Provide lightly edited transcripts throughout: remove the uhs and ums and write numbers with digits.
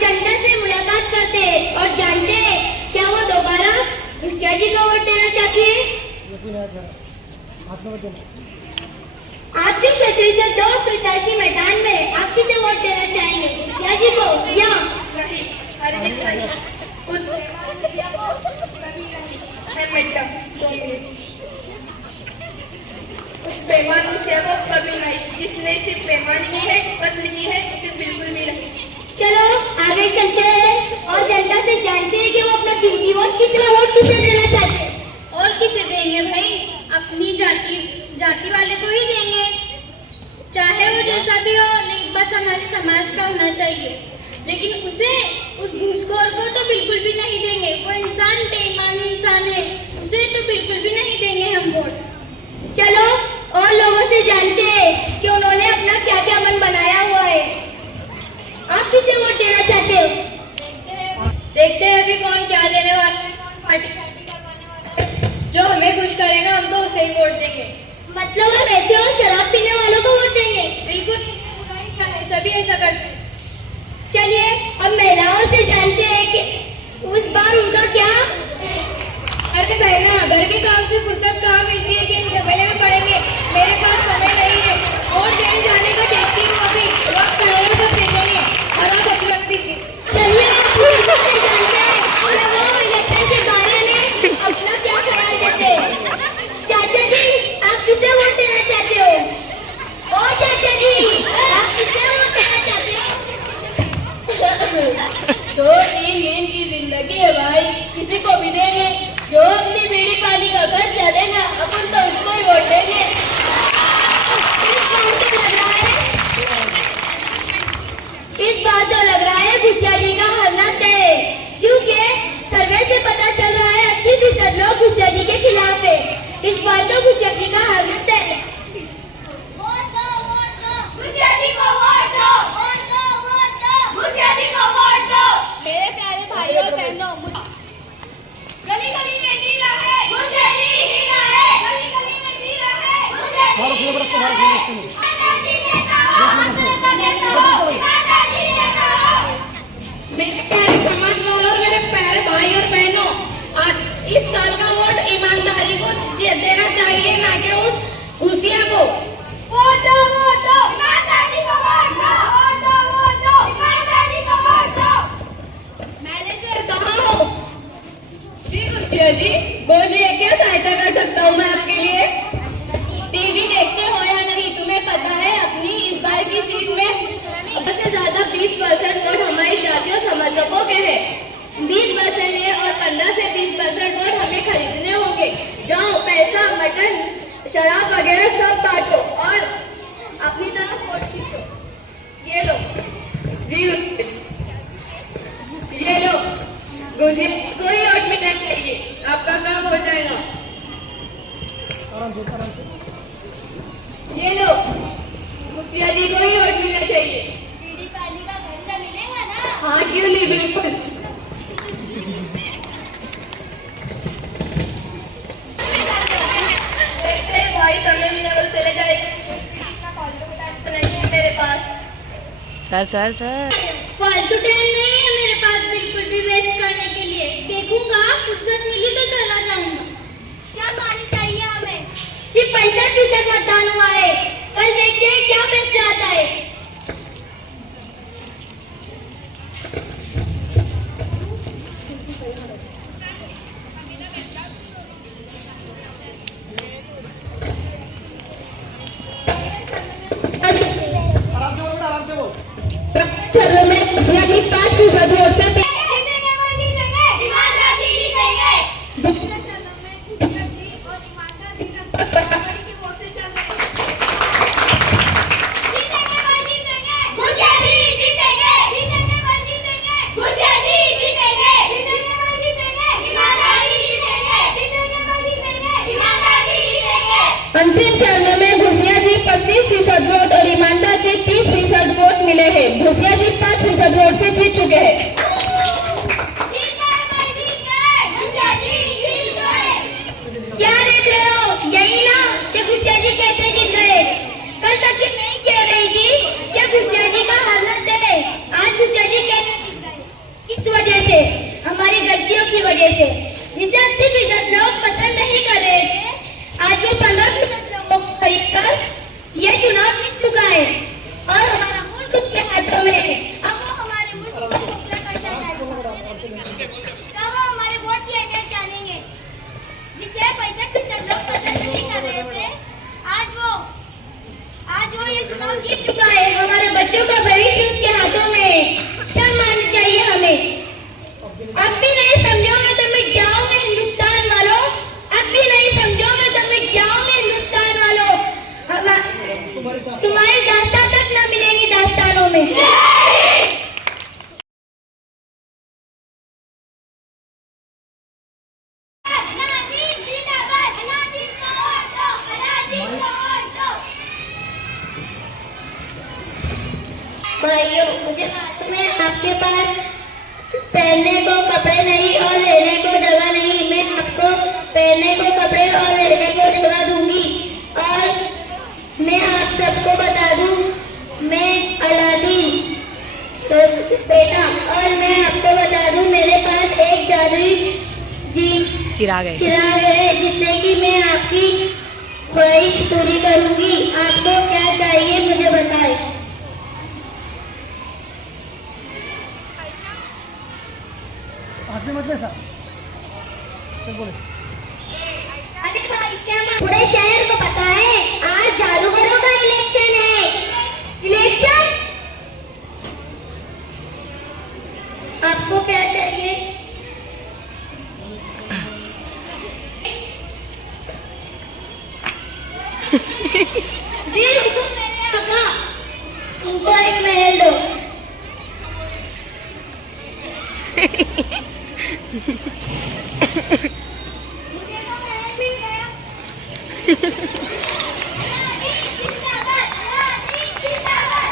जनता से मुलाकात करते हैं और जानते हैं क्या वो दोबारा मुखिया जी को वोट देना चाहती है। आपके क्षेत्र से 2 प्रत्याशी मैदान में, आप किसे वोट देना चाहेंगे, मुखिया जी को या उस बेईमान मुखिया को कभी नहीं, जिसने सिर्फ बेईमानी की है, बदली की है, उसे बिल्कुल भी नहीं। चलो आगे चलते हैं और जनता से जानते हैं कि वो अपना कीमती वोट किसे देना चाहते हैं। और किसे देंगे भाई, अपनी जाति वाले को ही देंगे, चाहे वो जैसा भी हो, लेकिन बस हमारे समाज का होना चाहिए। लेकिन उस घूसखोर को तो बिल्कुल भी नहीं देंगे। वो इंसान बेईमान इंसान है, उसे तो बिल्कुल भी नहीं देंगे हम वोट। चलो और लोगों से जानते हैं कि उन्होंने अपना क्या क्या मन बनाया हुआ है। आप किसे वोट देना चाहते हो? देखते हैं अभी कौन क्या देने वाला है, कौन पार्टी करवाने वाला है। जो हमें खुश करेगा हम तो उसे ही वोट देंगे। मतलब हम ऐसे और शराब पीने वालों को वोट देंगे? बिल्कुल, बुराई क्या है, सभी ऐसा करते हैं। चलिए अब महिलाओं से जानते हैं कि उस बार उनका क्या। अरे बहना, घर के काम से फुर्सत कहाँ मिलती है कि झमेले में पड़ेंगे। मेरे पास समय नहीं है और देने जाने का देखती हूँ, अभी वक्त आएगा तो देखेंगे। और आप अपनी वक्त दीजिए। चलिए जानते हैं कि वो इलेक्शन के बारे में अपना क्या ख्याल देते हैं। चाचा जी आप किसे वोट देना चाहते हो? ओ चाचा जी आप किसे वोट देना चाहते हो? 2-3 दिन की जिंदगी है भाई, किसी को भी देंगे। जो अपनी बीड़ी पानी का खर्चा देगा अपन तो उसको ही वोट देंगे। इस बार तो लग रहा है मुखिया जी का हारना तय है, क्योंकि सर्वे से पता चल रहा है 80% लोग मुखिया जी के खिलाफ है। इस बार तो मुखिया जी का हारना तय है। मुखिया जी को वोट दो, मुखिया जी को वोट दो। मेरे प्यारे भाइयों और बहनों, गली गली में नीला है, मुखिया जी हीरा है, गली गली में नीला है, मुखिया जी हीरा है। मेरे प्यारे समाज वालों, मेरे प्यारे भाई और बहनों, आज इस साल का वोट ईमानदारी को देना चाहिए, ना कि उस घुसिया को। वोट दो, ईमानदारी को वोट दो, ईमानदारी को वोट दो। मैनेजर कहाँ हो? जी घुसिया जी, बोलिए क्या सहायता कर सकता हूँ मैं आपके लिए? टीवी देखते हो या नहीं, तुम्हें पता है अपनी इस बार की सीट में सबसे ज्यादा 20% वोट हमारी जाति और समर्थकों के हैं। 20% लिए और 15 से 20% वोट हमें खरीदने होंगे। जाओ पैसा, मटन, शराब वगैरह सब बांटो और अपनी तरफ वोट खींचो। ये लो जी, ये लो गुजिया, कोई वोट मिलना चाहिए, आपका काम हो जाएगा। ये लो मुखिया जी को ही वोट मिलना चाहिए। बीड़ी पानी का खर्चा मिलेगा ना? हाँ क्यों नहीं, बिल्कुल। देखते हैं भाई, समय मिला बल चले जाएगा। नहीं है मेरे पास। सर फालतू टाइम नहीं है मेरे पास बिल्कुल भी वेस्ट करने के लिए। देखूंगा, फुर्सत मिली तो चला जाऊंगा। क्या मानी चाहिए हमें? सिर्फ 65% मतदान हुआ है, कल देखते हैं क्या फैसला आता है। चलो मैं मुखिया जी 5% वोट से अंतिम चरण में घुसिया जी 25% वोट और ईमानदार जी 30% वोट मिले हैं। घुसिया जी 5% वोट से जीत चुके हैं। क्या देख रहे हो? यही ना कि घुसिया जी कैसे जीत गए। कल तक मैं ही कह रही थी कि घुसिया जी का हारना तय है, आज घुसिया जी कैसे जीत गए। अलादीन जिंदाबाद, अलादीन का वोट दो, अलादीन का वोट दो। भाइयों, मुझे मालूम है आपके पास पहनने को कपड़े नहीं और रहने को जगह नहीं। मैं आपको पहनने को कपड़े और रहने को जगह दूंगी। और मैं आप सबको बता दूं, मैं अलादीन तो बेटा, और मैं आपको बता दूं मेरे पास एक जादुई चिराग है जिससे कि मैं आपकी ख्वाहिश पूरी करूंगी। आपको क्या चाहिए मुझे बताएं। अरे भाई, क्या पूरे शहर को पता है आज जादूगरों का इलेक्शन है। इलेक्शन? आपको क्या चाहिए? जी रुको मेरे आका, तुमको एक महल दो। मुझे तो महल मिल गया। जिंदाबाद, जिंदाबाद,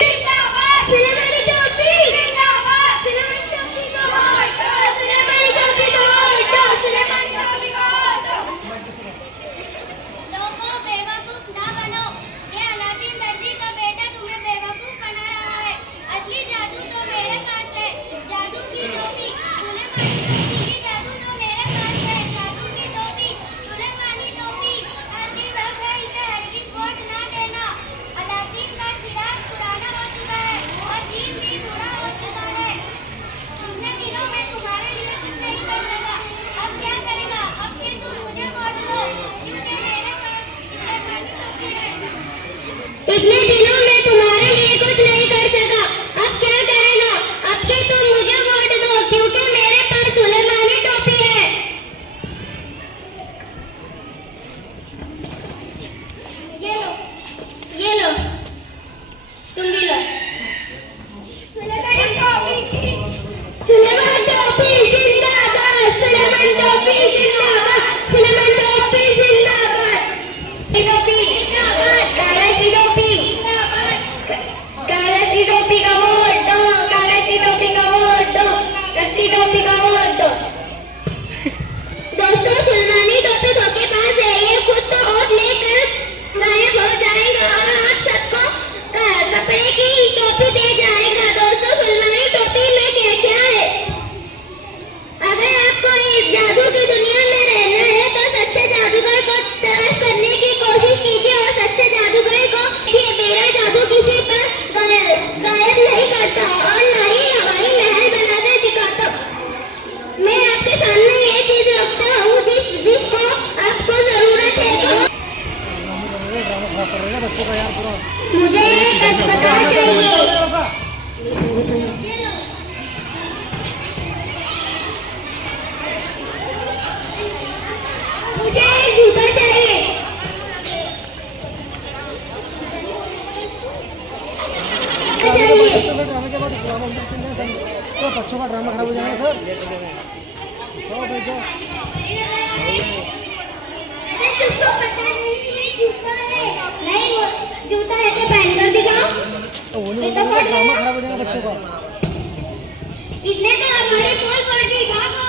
जिंदाबाद, सिनेमानी टोपी, जिंदाबाद, सिनेमानी टोपी को वोट दो, सिनेमानी टोपी को वोट दो, सिनेमानी टोपी को वोट दो। लोगों, बेवकूफ ना बनो। ये अलादीन दर्जी का बेटा तुम्हें बेवकूफ बना रहा है। असली जादू तो मेरे पास है। जादू की टोपी, सुलेमानी टोपी की जादू तो मेरे पास है। जादू की टोपी, सुलेमानी टोपी। अंतिम हक है, इसे हरगिज़ वोट ना देना। अलादीन का चिराग पुराना हो चुका है और दीन भी बूढ़ा हो चुका है। इतने दिनों में तुम्हारे लिए कुछ नहीं कर सका। अब क्या करेगा? अब के तुम मुझे वोट दो, क्योंकि मेरे पास सुलेमानी टोपी है। इतने दिनों में तुम्हारे लिए कुछ नहीं कर सका। अब क्या करेगा? अब के तुम मुझे वोट दो, क्योंकि मेरे पास सुलेमानी टोपी है। ये लो, तुम भी लो। सुलेमान टोपी जिंदाबाद, सुलेमान टोपी जिंदाबाद, सुलेमान टोपी जिंदाबाद। टोपी जिंदाबाद, कागज की टोपी जिंदाबाद, कागज की टोपी का वोट दो, कागज की टोपी का वोट दो, कच्ची टोपी का वोट दो। दोस्तों, सुलेमानी टोपी धोखेबाज है। ये खुद तो वोट लेकर गायब हो जाएगा और आप सबको कपड़े की टोपी दे जाएगा। दोस्तों, सुलेमानी टोपी में क्या है? अगर आपको इस जादू की दुनिया में रहना है तो सच्चे जादूगर को तलाश करने की कोशिश कीजिए और सच्चे जादूगर को ये मेरा जादू किसी पर गायब नहीं करता और न ही हवाई महल बनाकर दिखाता। मैं आपके सामने ये चीज रखता हूँ जिसको आपको जरूरत है। मुझे एक अस्पताल चाहिए। मुझे एक जूता चाहिए। ड्रामे के बाद बच्चों का ड्रामा खराब हो जाएगा सर। तुमको पता नहीं ये जूता है? नहीं, वो जूता है तो पहन कर दिखाओ। ये तो फट ड्रामा गया। खराब हो जाएगा बच्चों का। इसने तो हमारी पोल फोड़ दी। भागो।